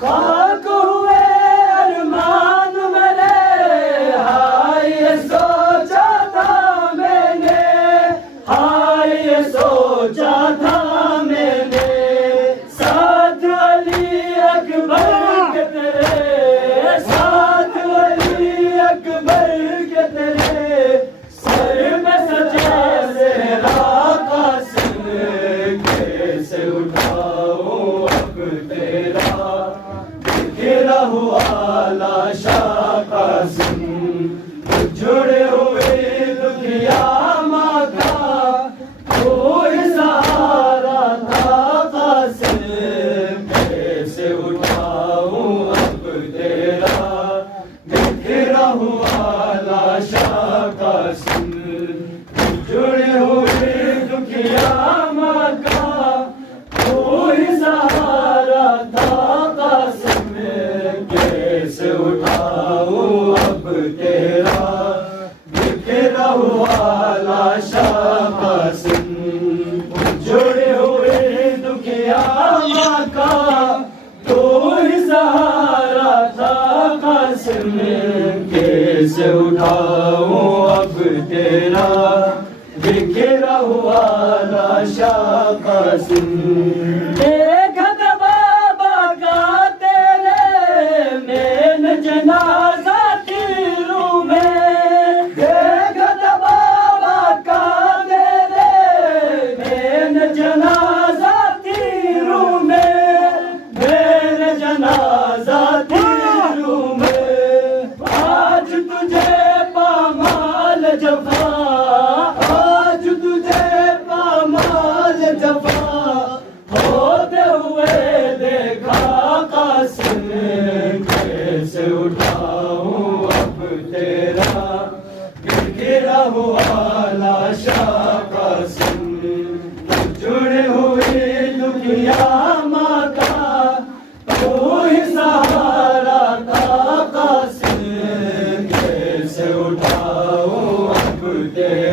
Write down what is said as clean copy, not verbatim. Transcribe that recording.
خاک ہوئے ارمان میرے، ہائے یہ سوچا تھا میں نے، ہائے یہ سوچا تھا میں نے، ساتھ علی اکبر کے تیرے، ساتھ علی اکبر کے تیرے، سر میں سجا زہرا قاسم، کیسے اٹھاؤں اب تیرا بکھرا ہوا لاشا قاسم، جڑے ہوئے دکھیا ماں کا کوئی سہارا تھا قاسم، کیسے اٹھاؤں اب تیرا بکھرا ہوا لاشا قاسم، جڑے ہوئے دکھیا ماں کا کوئی سہارا تھا قاسم، کیسے اٹھاؤں اب تیرا بکھرا ہوا لاشا قاسم، جڑے ہوئے دکھیا ماں کا کوئی سہارا تھا قاسم، کیسے اٹھاؤں اب تیرا بکھرا ہوا لاشا قاسم، دیکھت بابا کا تیرے میں جنازہ تیروں میں، دیکھت بابا کا تیرے میں جنازہ تیروں میں، میرے جنازہ تیروں میں، آج تجھے پامال جفا، آج تجھے پامال جفا ہوتے ہوئے دیکھا قاسم، کیسے اٹھاؤں اب تیرا بکھرا ہوا لاشا قاسم، جڑے ہوئے دکھیا ماں کا کوئی سہارا تھا قاسم، کیسے اٹھاؤں اب تیرا